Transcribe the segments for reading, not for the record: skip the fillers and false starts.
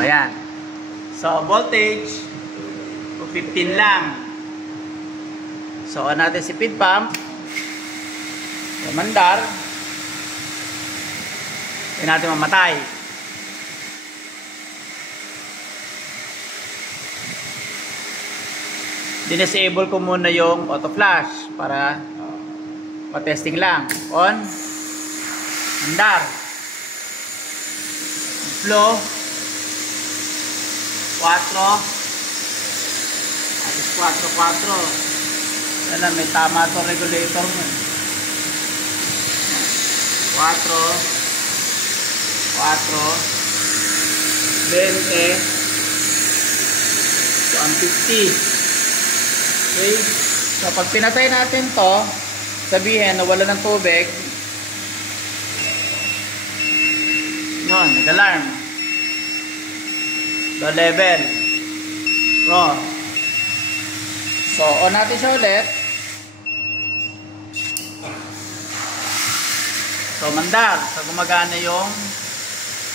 ayan. So, voltage, 15 lang. So, on natin si feed pump. Mandar. Hindi natin mamatay. Disable ko muna yung auto flash para pa-testing lang. On. Mandar. Flow. 4. Atis 4. Yan na, may tama itong regulator mo. 4. 20. 150. Okay. So, pag pinatay natin to, sabihin na wala ng tubig. Yun, nag-alarm. Low level. Raw. So, on natin siya ulit. So, mandar. So, gumagana yung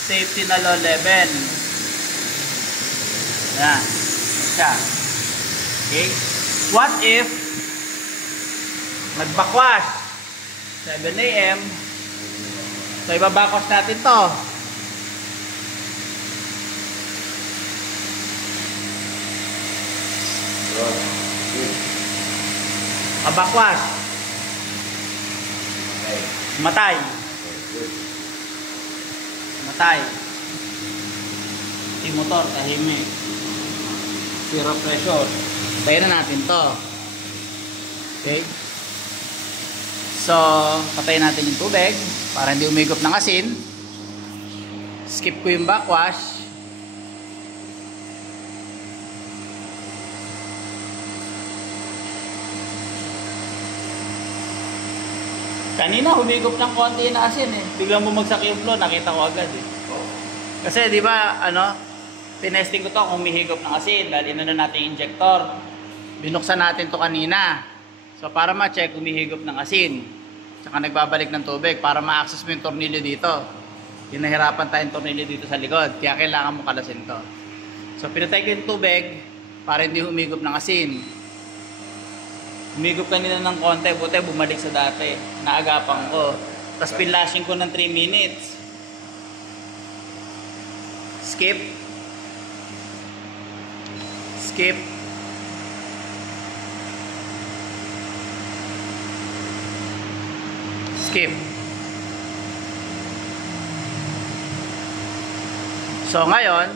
safety na low level. Yan. Siya. Okay. What if nagbakwash 7 AM? So, ibabakwash natin to. Mabakwash. Matay. Matay. Yung motor, tahimik. Zero pressure. Tayo na natin to. Okay. So, patayin natin yung tubig para hindi umigop ng asin. Skip ko yung backwash. Kanina humigop ng konti na asin eh. Biglang bumagsak yung flow, nakita ko agad eh. Kasi di ba tinesting ko to kung humihigop ng asin dahil inano natin yung injector. Binuksan natin to kanina. So para ma-check humihigop ng asin. Tsaka nagbabalik ng tubig para ma-access mo yung tornilyo dito. Hinahirapan tayong tornilyo dito sa likod. Kaya kailangan mo kalasin to. So pinatay ko yung tubig para hindi humigop ng asin. Humigop kanina ng konti, buti bumalik sa dati. Naagapan ko. Tapos pinlashing ko ng 3 minutes. Skip. Skip. Skip. So ngayon,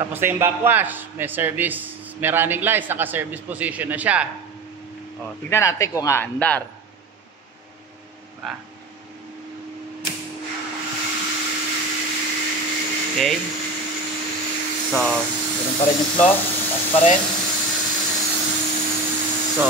tapos na yung backwash. May service, may running lights, naka-service position na siya. O, tignan natin kung aandar. Okay. So, ganun pa rin yung flow. Taas pa rin. So,